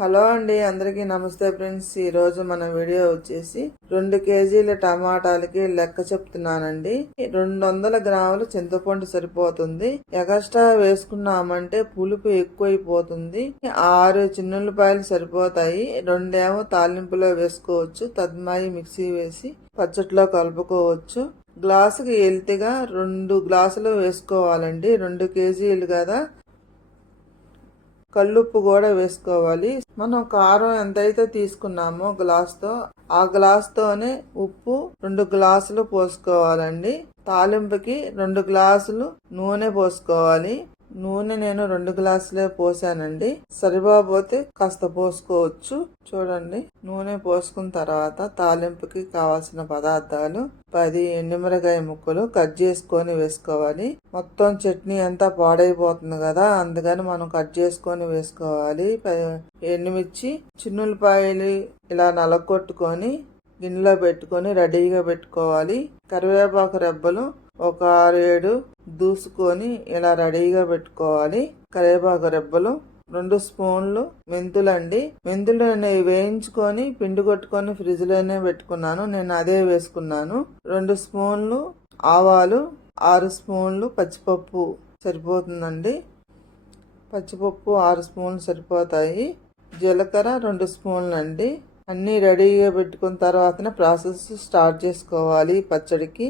Hello అండి, అందరికీ నమస్తే ఫ్రెండ్స్. ఈరోజు మన వీడియో వచ్చేసి 2 కేజీల టమాటాలకి లెక్క చెప్తున్నానండి. 200 గ్రాములు చింతపండు సరిపోతుంది. ఎగస్ట్రా వేసుకున్నామంటే పులుపు ఎక్కువైపోతుంది. 6 చిన్నులపాయలు సరిపోతాయి. 2 ఏమో తాలింపులో వేసుకోవచ్చు. తద్మాయి మిక్సీ వేసి పచ్చట్లో కలుపుకోవచ్చు. గ్లాసుకి ఎల్తిగా 2 గ్లాసులు వేసుకోవాలండి. 2 కేజీలు కదా. కల్లుప్పు కూడా వేసుకోవాలి. మనం కారం ఎంతైతే తీసుకున్నామో గ్లాస్తో, ఆ గ్లాస్తోనే ఉప్పు 2 గ్లాసులు పోసుకోవాలండి. తాలింపుకి 2 గ్లాసులు నూనె పోసుకోవాలి. నూనె నేను 2 గ్లాసులే పోసానండి. సరిపోతే కాస్త పోసుకోవచ్చు. చూడండి, నూనె పోసుకున్న తర్వాత తాలింపుకి కావాల్సిన పదార్థాలు 10 ఎండుమిరకాయ ముక్కలు కట్ చేసుకొని వేసుకోవాలి. మొత్తం చట్నీ అంతా పాడైపోతుంది కదా, అందుకని మనం కట్ చేసుకొని వేసుకోవాలి. ఎండుమిర్చి, చిన్నులపాయలు ఇలా నలగొట్టుకొని గిన్నెలో పెట్టుకొని రెడీగా పెట్టుకోవాలి. కరివేపాకు రెబ్బలు ఒక 6-7 దూసుకొని ఇలా రెడీగా పెట్టుకోవాలి. కరివేపాకు రెబ్బలు, 2 స్పూన్లు మెంతులండి. మెంతులు నేను వేయించుకొని పిండి కొట్టుకొని ఫ్రిడ్జ్ లోనే పెట్టుకున్నాను. నేను అదే వేసుకున్నాను. 2 స్పూన్లు ఆవాలు, 6 స్పూన్లు పచ్చిపప్పు సరిపోతుందండి. పచ్చిపప్పు 6 స్పూన్లు సరిపోతాయి. జీలకర్ర 2 స్పూన్లు అండి. అన్నీ రెడీగా పెట్టుకున్న తర్వాతనే ప్రాసెస్ స్టార్ట్ చేసుకోవాలి పచ్చడికి.